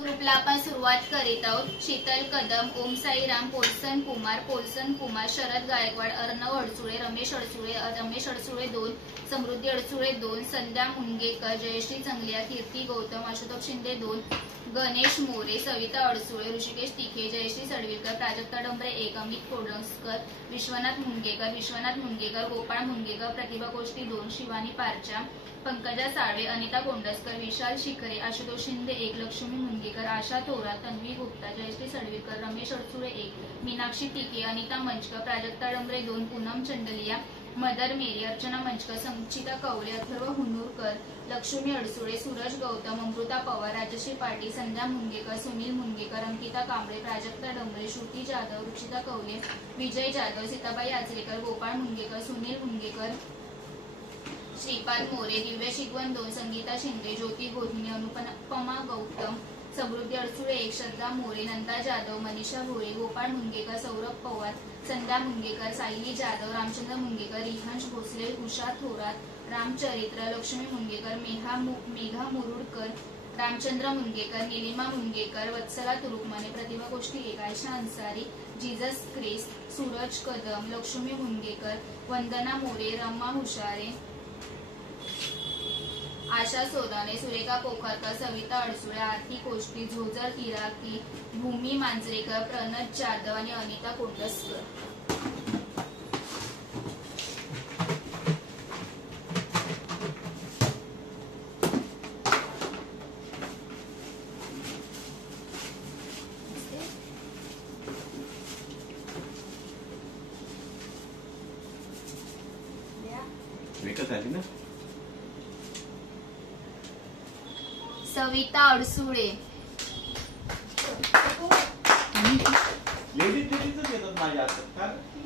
ग्रुपला आपण सुरुवात करीत आहोत। शीतल कदम, ओम साईराम, पोलसन कुमार, शरद गायकवाड, अर्णव अडसुळे, रमेश अडसुळे 2, समृद्धी अडसुळे 2, संध्या मुनगेकर, जयश्री चंगलिया, कीर्ती गौतम, आशुतोष शिंदे 2, गणेश मोरे, सविता अडसुळे, ऋषिकेश तिखे, जयश्री सडवीकर, प्राजक्ता डंबरे 1, अमित कोडंसकर, विश्वनाथ मुनगेकर, गोपाळ मुनगेकर, प्रतिभा कोष्टी 2, शिवानी पारचा, पंकजा साळवे, अनिता कोंडसकर, विशाल शिखरे, आशुतोष शिंदे 1, लक्ष्मी मुनगेकर, आशा थोरात, तन्वी गुप्ता, जयश्री सडवीकर, रमेश अडसुळे 1, मीनाक्षी तिके, अनिता मंचकर, प्राजक्ता डंबरे 2, पूनम चंडलिया, मदर मेरी, अर्चना मंचकर, संचिता कवले, अथर्व हुनूरकर, लक्ष्मी अडसुळे, सूरज गौतम, अमृता पवार, राजश्री पाटील, संध्या मुनगेकर, सुनील मुनगेकर, अंकिता कांबळे, प्राजक्ता डंबरे, श्रुती जाधव, रुचिता कवले, विजय जाधव, सीताबाई आचरेकर, गोपाळ मुनगेकर, सुनील मुनगेकर, श्रीपाद मोरे, दिव्य शिकवण 2, संगीता शिंदे, ज्योती गोधनी, अनुपमा गौतम, समृद्धी अडसुळे 1, श्रद्धा मोरे, नंदा जाधव, मनीषा भोरे, गोपाळ मुनगेकर, सौरभ पवार, संध्या मुनगेकर, सायली जाधव, रामचंद्र मुनगेकर, रिहांश भोसले, उषा थोरात, रामचरित्र, लक्ष्मी मुनगेकर, मेघा मुरुडकर, रामचंद्र मुनगेकर, निलिमा मुनगेकर, वत्सला तुरुकमाने, प्रतिभा कोष्टी 1, आयशा अन्सारी, जीजस क्रिस्ट, सूरज कदम, लक्ष्मी मुनगेकर, वंदना मोरे, रमा हुशारे, आशा सोदाने, सुरेखा पोखरकर, सविता अडसुळे, आरती कोष्टी, झोजर तिराकी, भूमी मांजरेकर, प्रणत जाधव आणि अनिता कोंडसकर। सविता अडसुळे, लेडीज येतात माझ्या हातात।